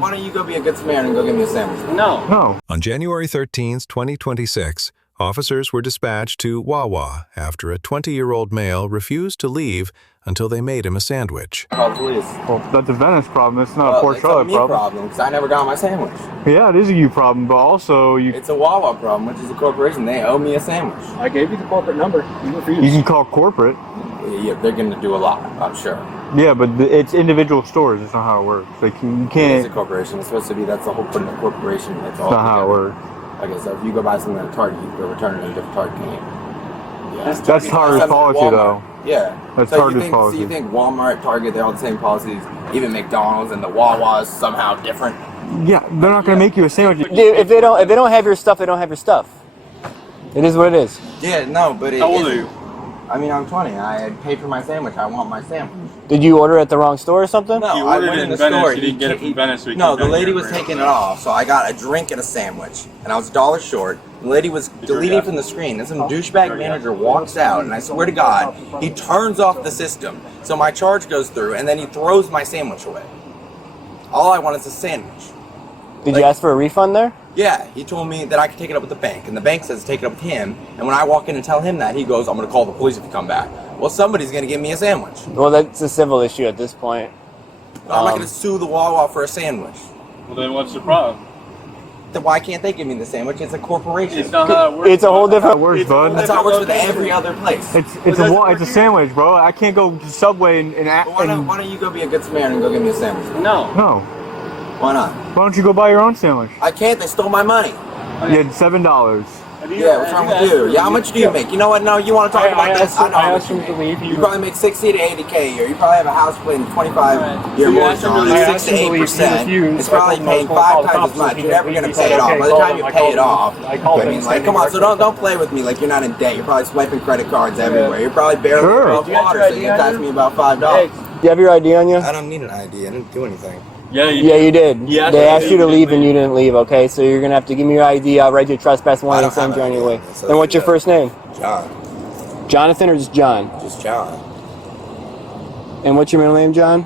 why don't you go be a good Samaritan and go get me a sandwich? No. On January 13th, 2026, officers were dispatched to WAWA after a 20-year-old male refused to leave until they made him a sandwich. Call the police. Well, that's a Venice problem. It's not a Port Charlotte problem. Because I never got my sandwich. Yeah, it is a you problem, but also you... It's a WAWA problem, which is a corporation. They owe me a sandwich. I gave you the corporate number. You can call corporate. Yeah, they're going to do a lot, I'm sure. Yeah, but it's individual stores. It's not how it works. Like, you can't... It's a corporation. It's supposed to be, that's the whole point of the corporation. That's all. Not how it works. Okay, so if you go buy something at Target, you can return it at a different Target. Yeah. That's Target's policy, though. Yeah. That's so Target's policy. So you think Walmart, Target, they all have the same policies, even McDonald's and the Wawa is somehow different? Yeah, they're not going to make you a sandwich. Dude, if they don't have your stuff, they don't have your stuff. It is what it is. Yeah, no, but it How old are you? I mean, I'm 20. I had paid for my sandwich. I want my sandwich. Did you order at the wrong store or something? No, I went in the store. You didn't get it from Venice. So no, the lady was taking it off, so I got a drink and a sandwich, and I was $1 short. The lady was deleting from the screen, and some douchebag manager walks out, and I swear to God, he turns off the system, so my charge goes through, and then he throws my sandwich away. All I want is a sandwich. Did you ask for a refund there? Yeah, he told me that I could take it up with the bank, and the bank says take it up with him, and when I walk in and tell him that, he goes, I'm going to call the police if you come back. Well, somebody's going to give me a sandwich. Well, that's a civil issue at this point. I'm not going to sue the Wawa for a sandwich. Well, then what's the problem? Then why can't they give me the sandwich? It's a corporation. It's not how it works. It's a whole different... works, bud. That's how it works with every other place. It's a sandwich, bro. I can't go to Subway and Why don't you go be a good Samaritan and go get me a sandwich? No. Why not? Why don't you go buy your own sandwich? I can't. They stole my money. You had $7. Yeah, what's wrong with you? Yeah, how much do you make? You know what? No, you want to talk about this? I know how much you make. You probably make 60 to 80K a year. You probably have a house paying 25-year mortgage on it. 6 to 8%. It's probably paying 5 times as much. You're never going to pay it off. By the time you pay it off, I mean, like, come on. So don't play with me like you're not in debt. You're probably swiping credit cards everywhere. You're probably barely above water, so you can tax me about $5. Do you have your ID on you? I don't need an ID. I didn't do anything. Yeah, you did. Yeah, they asked you to leave and you didn't leave, okay? So you're going to have to give me your ID. I'll write you a trespass warning and send you on your way. And what's your first name? John. Jonathan or just John? Just John. And what's your middle name, John?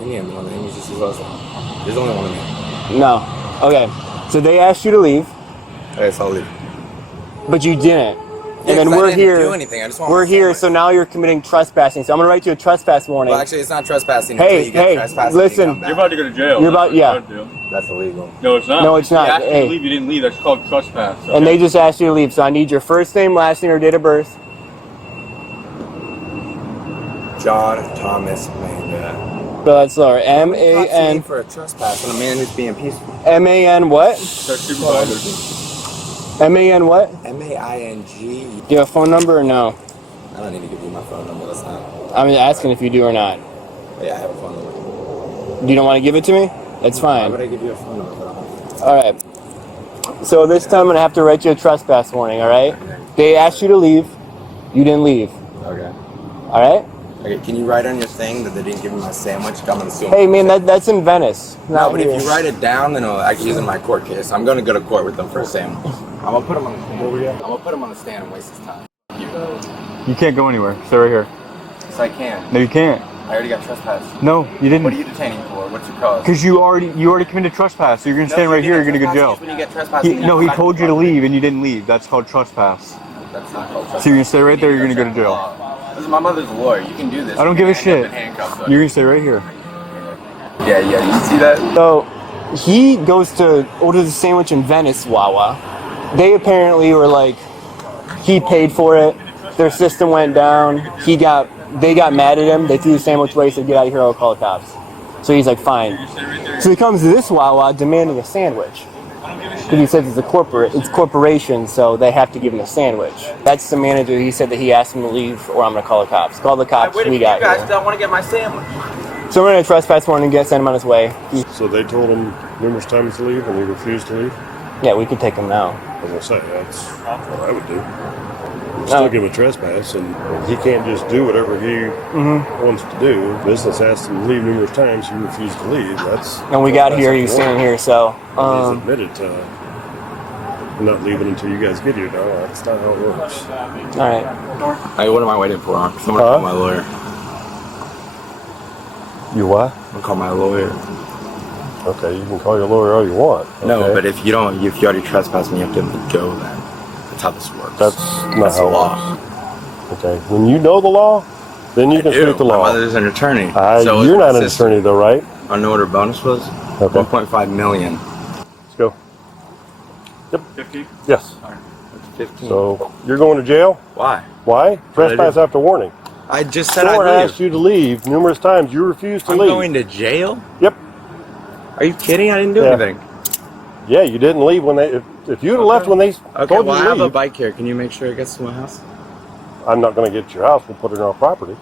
Any middle name is just his last name. There's only one of me. No. Okay. So they asked you to leave. Okay, so I'll leave. But you didn't. Yeah, and then we're here. Do anything. I just want we're here, so now you're committing trespassing. So I'm gonna write you a trespass warning. Well, actually, it's not trespassing until you get trespassing. Listen. You're about to go to jail. You're about, yeah. That's illegal. No, it's not. No, it's not. You asked me Hey. to leave. You didn't leave. That's called trespass. Okay? And they just asked you to leave. So I need your first name, last name, or date of birth. John Thomas Manga. So that's slower. M-A-N. For a trespass and a man who's being peaceful. M-A-N what? That's supervisor. M-A-N what? M-A-I-N-G. Do you have a phone number or no? I don't need to give you my phone number. That's not. I'm asking if you do or not. Yeah, I have a phone number. You don't want to give it to me? That's fine. Why would I give you a phone number? Alright. So this time I'm going to have to write you a trespass warning, alright? They asked you to leave. You didn't leave. Okay. Alright? Okay, can you write on your thing that they didn't give me my sandwich? I'm gonna assume. Hey man, that's in Venice. No, but if you write it down, then it'll actually use in my court case. I'm gonna go to court with them for a sandwich. I'm gonna put him on the stand. I'm gonna put him on the stand and waste his time. You can't go anywhere. Stay right here. Yes, I can. No, you can't. I already got trespassed. No, you didn't. What are you detaining for? What's your cause? Because you already committed trespass. So you're gonna stand right here. You're gonna go to jail. When you get trespassing, He told you to leave and you didn't leave. That's called trespass. That's not called trespass. So you're gonna stay right there. You're gonna go to jail. This is my mother's a lawyer. You can do this. I don't give a shit. You're gonna stay right here. Yeah, you see that? So he goes to order the sandwich in Venice, Wawa. They apparently were like, he paid for it. Their system went down. They got mad at him. They threw the sandwich away. Said, "Get out of here! I'll call the cops." So he's like, "Fine." So he comes to this Wawa demanding a sandwich. Because he says it's corporation, so they have to give him a sandwich. That's the manager. He said that he asked him to leave, or I'm gonna call the cops. Call the cops. We got you guys don't want to get my sandwich. So we're gonna trespass warning and send him on his way. So they told him numerous times to leave, and he refused to leave. Yeah, we could take him now. As I say, that's what I would do. Still give him a trespass, and he can't just do whatever he wants to do. Business asked him to leave numerous times. He refused to leave. And we got here. He's standing here, so. He's admitted to not leaving until you guys get here. No, that's not how it works. All right. Hey, what am I waiting for? Someone call my lawyer. You what? I'll call my lawyer. Okay, you can call your lawyer all you want. Okay? No, but if you already trespassed me, you have to go then. That's how this works. That's not the how it law. works. Okay, when you know the law, then you can speak the law. My mother's an attorney. You're not an attorney though, right? I know what her bonus was. Okay. 1.5 million. Let's go. Yep. 50? Yes. That's 15. So you're going to jail? Why? Why? Trespass after warning. I just said I'd Store leave. asked you to leave numerous times. You refused to I'm leave. going to jail? Yep. Are you kidding? I didn't do anything. Yeah, you didn't leave when they. If you'd have left when they told you well, to I have leave, a bike here. Can you make sure it gets to my house? I'm not going to get to your house. We'll put it on our property.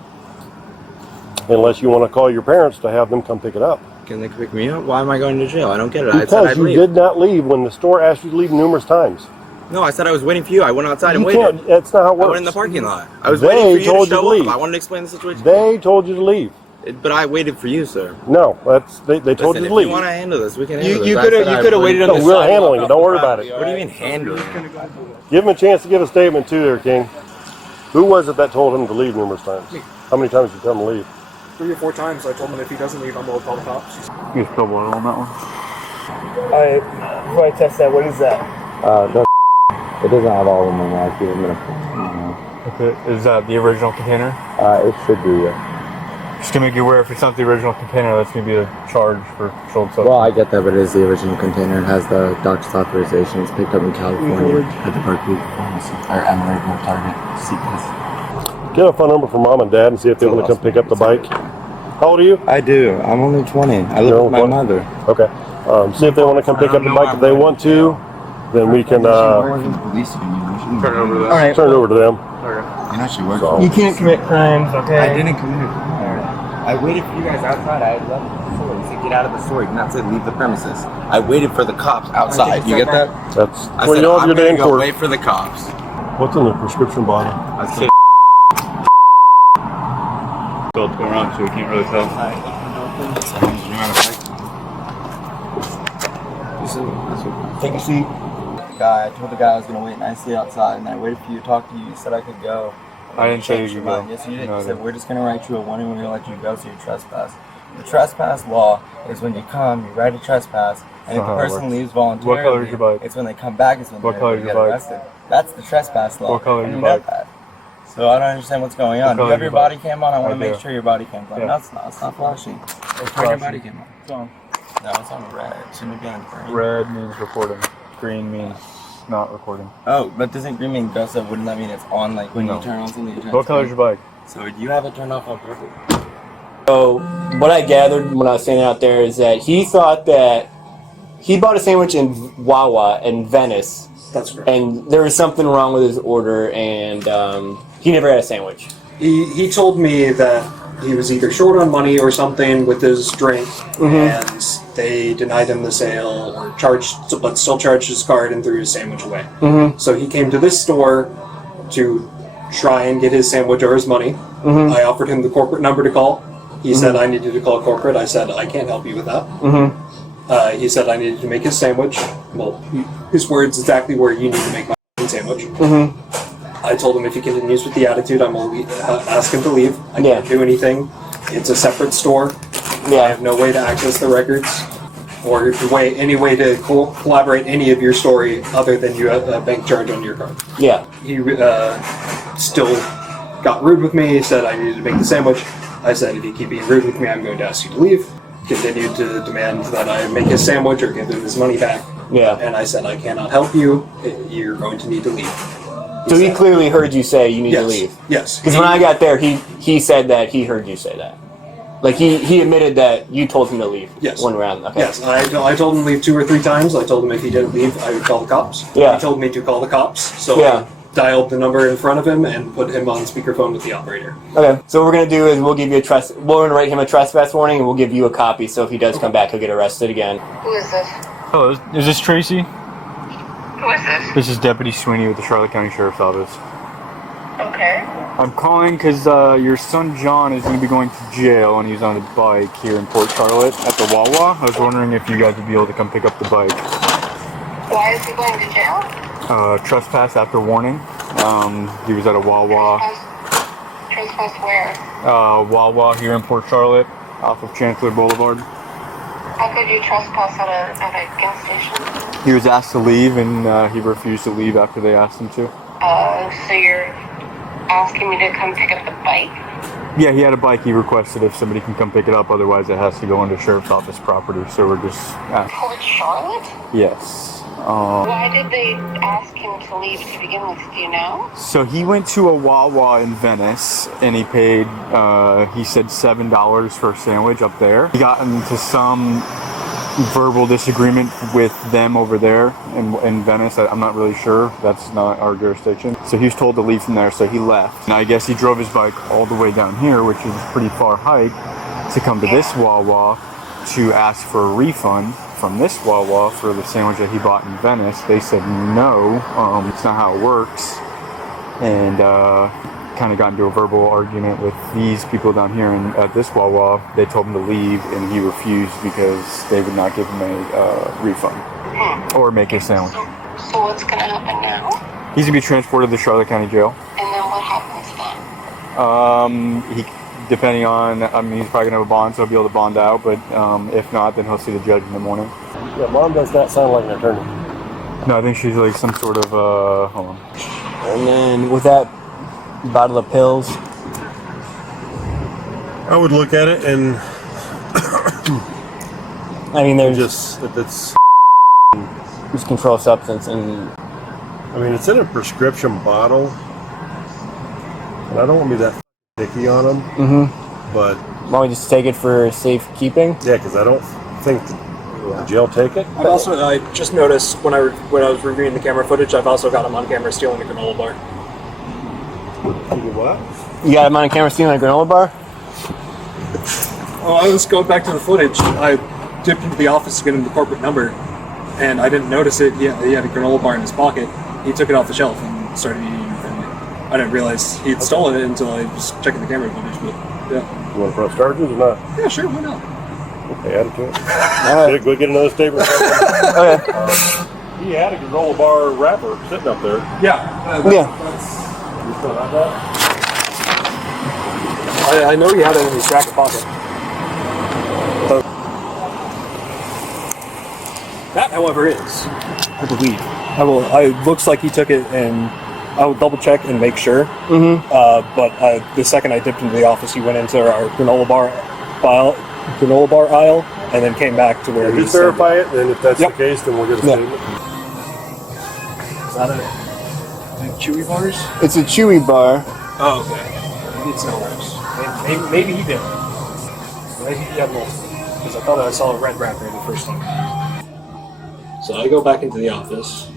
Unless you want to call your parents to have them come pick it up. Can they pick me up? Why am I going to jail? I don't get it. I said Because I'd you leave. did not leave when the store asked you to leave numerous times. No, I said I was waiting for you. I went outside and You waited. can't. That's not how it I works. went in the parking lot. I was They waiting for you told to you to show leave. up. I wanted to explain the situation. They told you to leave. But I waited for you, sir. No, they told Listen, you to if leave. you want to handle this, we can handle this. You I could said have waited on No, the we're sidewalk handling it. off Don't the worry about property, it. What do you mean handling? Give him a chance to give a statement too there, King. Who was it that told him to leave numerous times? Me. How many times did you tell him to leave? 3 or 4 times. I told him if he doesn't leave, I'm going to call the cops. You just double on that one. Alright, before I test that, what is that? It doesn't have all of them. Like, give them Okay. Is that the original container? It should be, yeah. Just to make you aware, if it's not the original container, that's going to be a charge for controlled substance. Well, I get that, but it is the original container. It has the doctor's authorization. It's picked up in California at the Berkeley pharmacy, or Emerald Target CPS. Get a phone number for mom and dad and see if they want to come pick up the bike. How old are you? I do. I'm only 20. I You're live with my only 20? mother. Okay. See if they want to come pick up the bike. If they want to, then we can Turn it over to them. Alright, turn it over to them. You know she works. So- you can't commit crimes, okay? I didn't commit a crime. I waited for you guys outside. I had left the store. You said get out of the store. You did not say leave the premises. I waited for the cops outside. You get that? That's I well, said you know I'm your day gonna in go court. wait for the cops. What's in the prescription bottle? I said, Still going around, so we can't really tell. Take a seat. I told the guy I was gonna wait nicely outside, and I waited for you to talk to you. You said I could go. I didn't say Changed you your could go. mind. Yes, you did. No, I You said didn't. we're just gonna write you a warning. We're gonna let you go, so you trespass. The trespass law is when you come, you write a trespass, and if not the how it person works. leaves voluntarily, What color is your bike? it's when they come back. It's when What they're color going is to your get bike? arrested. That's the trespass law. What color is And your you know bike? that. So I don't understand what's going on. Do color you have is your your body bike? cam on? I want I to make do. sure your body cam's on. Yeah. No, it's not. It's not flashing. Turn your flashing. body cam on. It's on. No, it's on red. Shouldn't it be on green? Red means recording. Green means not recording. Oh, but doesn't green mean go? So wouldn't that mean it's on? Like when No. you turn on something, you turn What color is your bike? So do you have it turned off on purpose? So, what I gathered when I was standing out there is that he thought that he bought a sandwich in WAWA in Venice, That's correct. and there was something wrong with his order, and he never had a sandwich. He told me that he was either short on money or something with his drink, and they denied him the sale or charged, but still charged his card and threw his sandwich away. So he came to this store to try and get his sandwich or his money. I offered him the corporate number to call. He said I needed to call corporate. I said I can't help you with that. He said I needed to make his sandwich. Well, his words exactly were, "You need to make my sandwich." I told him if he continues with the attitude, I'm going to ask him to leave. I can't do anything. It's a separate store. I have no way to access the records or any way to collaborate any of your story other than you have a bank charge on your card. Yeah. He still got rude with me. He said I needed to make the sandwich. I said if you keep being rude with me, I'm going to ask you to leave. Continued to demand that I make his sandwich or give him his money back. Yeah. And I said I cannot help you. You're going to need to leave. So he clearly heard you say you need to Yes. leave. Yes. Because when I got there, he said that he heard you say that. Like he admitted that you told him to leave. Yes. One round. Okay. Yes, I told him to leave 2 or 3 times. I told him if he didn't leave, I would call the cops. Yeah. He told me to call the cops, so Yeah. I dialed the number in front of him and put him on speakerphone with the operator. Okay. So what we're gonna do is we're gonna write him a trespass warning, and we'll give you a copy. So if he does come back, he'll get arrested again. Who is this? Hello, is this Tracy? Who is this? This is Deputy Sweeney with the Charlotte County Sheriff's Office. Okay. I'm calling because your son John is going to be going to jail and he's on a bike here in Port Charlotte at the WAWA. I was wondering if you guys would be able to come pick up the bike. Why is he going to jail? Trespass after warning. He was at a WAWA. Trespass where? WAWA here in Port Charlotte off of Chancellor Boulevard. How could you trespass at a gas station? He was asked to leave, and he refused to leave after they asked him to. So you're asking me to come pick up the bike? Yeah, he had a bike. He requested if somebody can come pick it up, otherwise it has to go into sheriff's office property. So we're just Port Charlotte? yes. Why did they ask him to leave to begin with? Do you know? So he went to a Wawa in Venice, and he paid, he said $7 for a sandwich up there. He got into some verbal disagreement with them over there in Venice. I'm not really sure. That's not our jurisdiction. So he was told to leave from there, so he left. And I guess he drove his bike all the way down here, which is a pretty far hike, to come to this Wawa to ask for a refund from this Wawa for the sandwich that he bought in Venice. They said no, it's not how it works. And kind of got into a verbal argument with these people down here, and at this Wawa they told him to leave, and he refused because they would not give him a refund or make a sandwich. So what's going to happen now? He's gonna be transported to Charlotte County Jail. And then what happens then? He, depending on, I mean, he's probably gonna have a bond, so he'll be able to bond out, but if not, then he'll see the judge in the morning. Yeah, Mom does not sound like an attorney. No, I think she's like some sort of hold on. And then with that bottle of pills, I would look at it and I mean, there's just, it's, just controlled substance, and I mean, it's in a prescription bottle. And I don't want to be that picky on them. But why don't we just take it for safekeeping? yeah, because I don't think the jail take it. I just noticed when I was reviewing the camera footage, I've also got him on camera stealing a granola bar. What? You got him on camera stealing a granola bar? Oh, I was going back to the footage. I dipped into the office to get him the corporate number, and I didn't notice it. He had a granola bar in his pocket. He took it off the shelf and started eating it from me. I didn't realize he had stolen it until I was checking the camera footage. But yeah, You want to press charges or not? yeah, sure, why not? Okay, add it to it. All right. Go get another statement. Okay. He had a granola bar wrapper sitting up there. Yeah, You still have that? I know he had it in his jacket pocket. That, however, is, I believe. It looks like he took it, and I will double check and make sure. But the second I dipped into the office, he went into our granola bar aisle, and then came back to where he Just verify it, and if that's the case, then we'll get a statement. Is that a Chewy bars? It's a Chewy bar. Oh, okay. It's no worse. Maybe he did. Maybe he had multiple. Because I thought I saw a red wrapper the first time. So I go back into the office.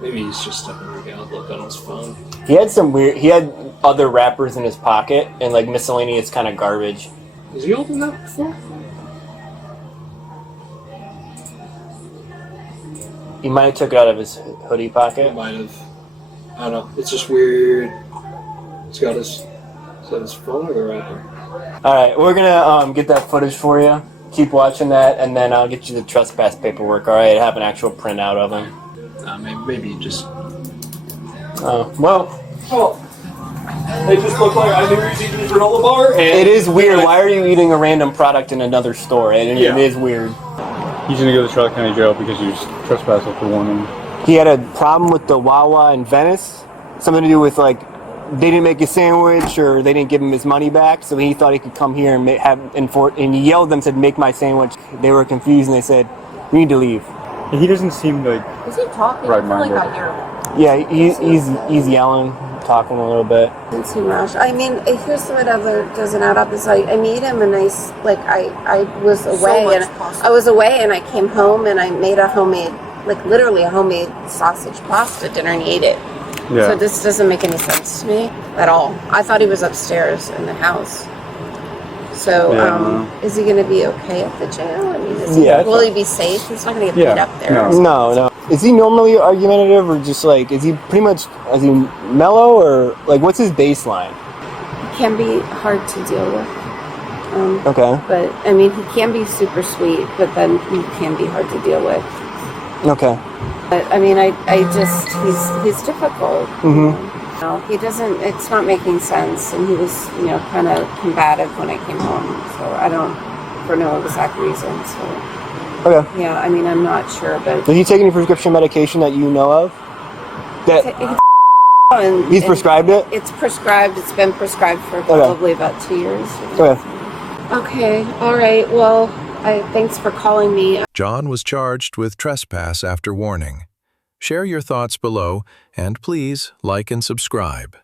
Maybe he's just having a good look on his phone. He had other wrappers in his pocket and like miscellaneous kind of garbage. Has he opened that before? He might have took it out of his hoodie He pocket. might have. I don't know. It's just weird. It's got his. Is that his phone or the wrapper? All right, we're gonna get that footage for you. Keep watching that, and then I'll get you the trespass paperwork. All right, have an actual printout of him. Maybe just. Oh well. Oh. It just looked like I knew he was eating a granola bar. And It is weird. Why are you eating a random product in another store? It is weird. He's gonna go to Charlotte County Jail because he was trespassing for warning. He had a problem with the Wawa in Venice. Something to do with like they didn't make a sandwich or they didn't give him his money back. So he thought he could come here and and he yelled at them, said, "Make my sandwich." They were confused and they said, "We need to leave." He doesn't seem like Is he talking? Right I feel like minded. I hear him. Yeah, he's yelling, talking a little bit. It's too much. I mean, here's what other doesn't add up. Is I made him a nice, like I was away much and pasta. I was away and I came home and I made a homemade, like literally a homemade sausage pasta dinner and he ate it. yeah. So this doesn't make any sense to me at all. I thought he was upstairs in the house. So is he going to be okay at the jail? I mean, will he be safe? He's not going to get beat up there. No. Is he normally argumentative or just like, is he mellow or like, what's his baseline? It can be hard to deal with. Okay. But I mean, he can be super sweet, but then he can be hard to deal with. Okay. But I mean, I just, he's difficult. Mm-hmm. No, he doesn't, it's not making sense. And he was, kind of combative when I came home. So I don't, for no exact reason. So, Okay. yeah, I mean, I'm not sure, but. Does he take any prescription medication that you know of? And he's prescribed it? It's prescribed. It's been prescribed for probably about 2 years. Okay. Okay. All right. Well, thanks for calling me. John was charged with trespass after warning. Share your thoughts below, and please like and subscribe.